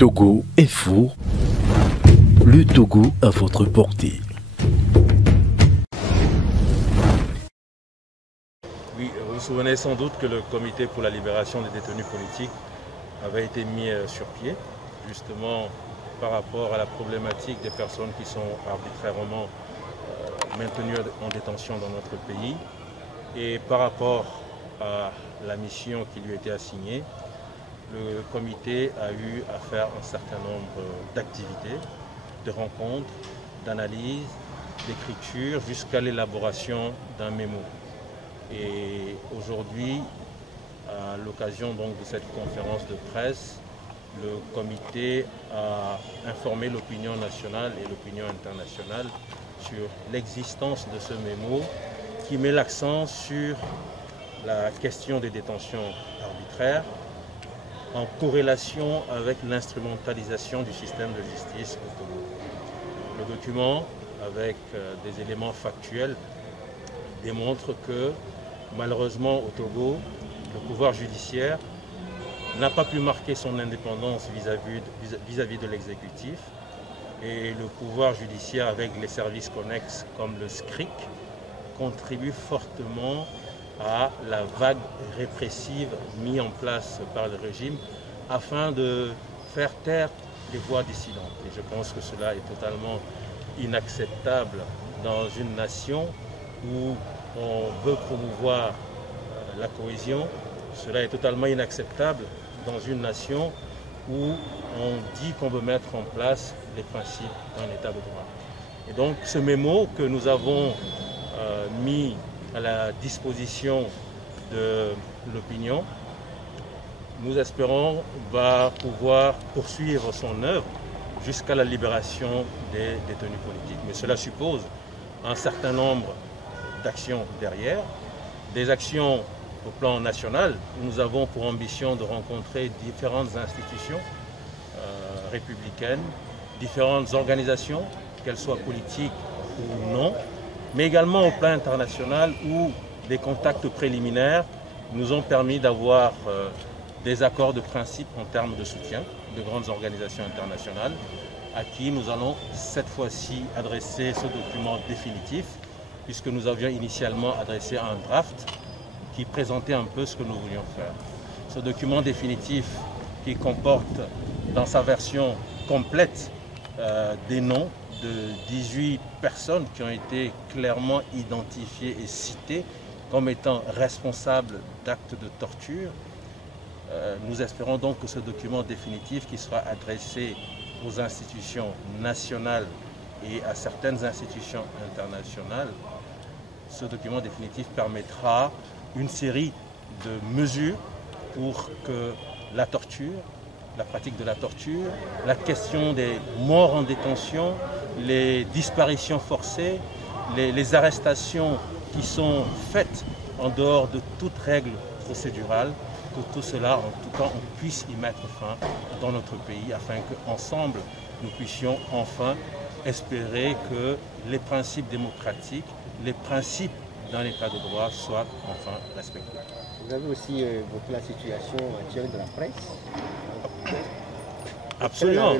Togo Info, le Togo à votre portée. Oui, vous vous souvenez sans doute que le comité pour la libération des détenus politiques avait été mis sur pied, justement par rapport à la problématique des personnes qui sont arbitrairement maintenues en détention dans notre pays et par rapport à la mission qui lui était assignée. Le comité a eu à faire un certain nombre d'activités, de rencontres, d'analyses, d'écriture, jusqu'à l'élaboration d'un mémo. Et aujourd'hui, à l'occasion donc de cette conférence de presse, le comité a informé l'opinion nationale et l'opinion internationale sur l'existence de ce mémo qui met l'accent sur la question des détentions arbitraires, en corrélation avec l'instrumentalisation du système de justice au Togo. Le document, avec des éléments factuels, démontre que malheureusement au Togo, le pouvoir judiciaire n'a pas pu marquer son indépendance vis-à-vis de l'exécutif et le pouvoir judiciaire avec les services connexes comme le SCRIC contribue fortement à la vague répressive mise en place par le régime afin de faire taire les voix dissidentes. Et je pense que cela est totalement inacceptable dans une nation où on veut promouvoir la cohésion. Cela est totalement inacceptable dans une nation où on dit qu'on veut mettre en place les principes d'un état de droit. Et donc ce mémo que nous avons mis à la disposition de l'opinion, nous espérons va pouvoir poursuivre son œuvre jusqu'à la libération des détenus politiques. Mais cela suppose un certain nombre d'actions derrière, des actions au plan national. Nous avons pour ambition de rencontrer différentes institutions républicaines, différentes organisations, qu'elles soient politiques ou non, mais également au plan international où des contacts préliminaires nous ont permis d'avoir des accords de principe en termes de soutien de grandes organisations internationales à qui nous allons cette fois-ci adresser ce document définitif, puisque nous avions initialement adressé un draft qui présentait un peu ce que nous voulions faire. Ce document définitif qui comporte dans sa version complète des noms de 18 personnes qui ont été clairement identifiées et citées comme étant responsables d'actes de torture. Nous espérons donc que ce document définitif qui sera adressé aux institutions nationales et à certaines institutions internationales, ce document définitif permettra une série de mesures pour que la torture, la pratique de la torture, la question des morts en détention, les disparitions forcées, les arrestations qui sont faites en dehors de toute règle procédurale, que tout cela, en tout cas, on puisse y mettre fin dans notre pays afin qu'ensemble, nous puissions enfin espérer que les principes démocratiques, les principes d'un état de droit soient enfin respectés. Vous avez aussi évoqué la situation actuelle de la presse. Absolument.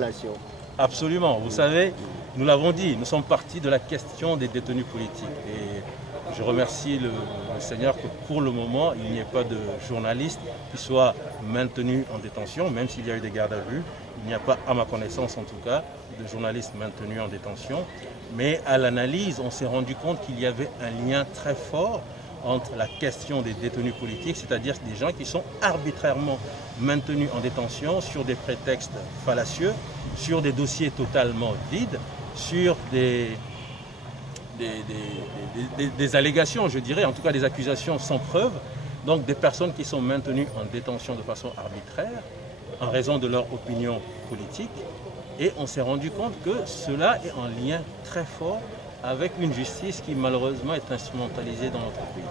Absolument. Vous savez, nous l'avons dit, nous sommes partis de la question des détenus politiques. Et je remercie le Seigneur que pour le moment, il n'y ait pas de journalistes qui soient maintenus en détention, même s'il y a eu des gardes à vue. Il n'y a pas, à ma connaissance en tout cas, de journalistes maintenus en détention. Mais à l'analyse, on s'est rendu compte qu'il y avait un lien très fort entre la question des détenus politiques, c'est-à-dire des gens qui sont arbitrairement maintenus en détention sur des prétextes fallacieux, sur des dossiers totalement vides, sur des allégations, je dirais, en tout cas des accusations sans preuve, donc des personnes qui sont maintenues en détention de façon arbitraire en raison de leur opinion politique. Et on s'est rendu compte que cela est en lien très fort avec une justice qui malheureusement est instrumentalisée dans notre pays.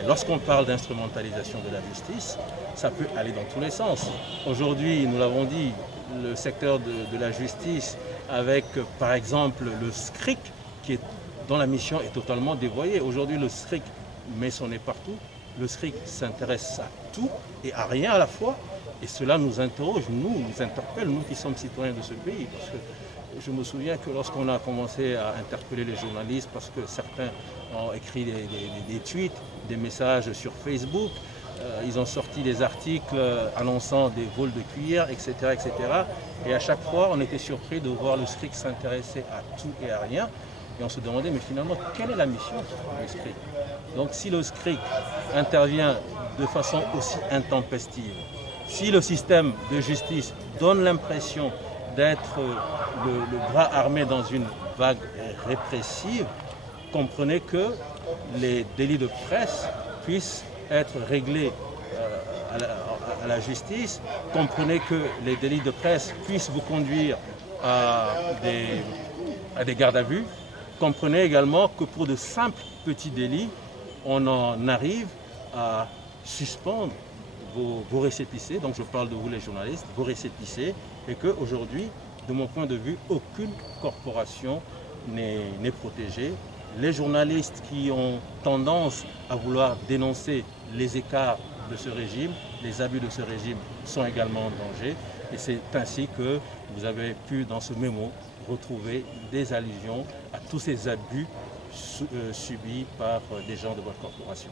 Et lorsqu'on parle d'instrumentalisation de la justice, ça peut aller dans tous les sens. Aujourd'hui, nous l'avons dit, le secteur de la justice avec par exemple le SCRIC dont la mission est totalement dévoyée. Aujourd'hui, le SCRIC met son nez partout. Le SCRIC s'intéresse à tout et à rien à la fois. Et cela nous interroge, nous interpelle, nous qui sommes citoyens de ce pays. Parce que je me souviens que lorsqu'on a commencé à interpeller les journalistes, parce que certains ont écrit des tweets, des messages sur Facebook, ils ont sorti des articles annonçant des vols de cuillères, etc., etc. Et à chaque fois, on était surpris de voir le SCRIC s'intéresser à tout et à rien. Et on se demandait, mais finalement, quelle est la mission du SCRIC? Donc si le SCRIC intervient de façon aussi intempestive, si le système de justice donne l'impression d'être le bras armé dans une vague répressive, comprenez que les délits de presse puissent être réglés à la justice, comprenez que les délits de presse puissent vous conduire à des gardes à vue, comprenez également que pour de simples petits délits, on en arrive à suspendre vos récépissés, donc je parle de vous les journalistes, vos récépissés, et qu'aujourd'hui, de mon point de vue, aucune corporation n'est protégée. Les journalistes qui ont tendance à vouloir dénoncer les écarts de ce régime, les abus de ce régime sont également en danger. Et c'est ainsi que vous avez pu, dans ce mémo, retrouver des allusions à tous ces abus subis par des gens de votre corporation.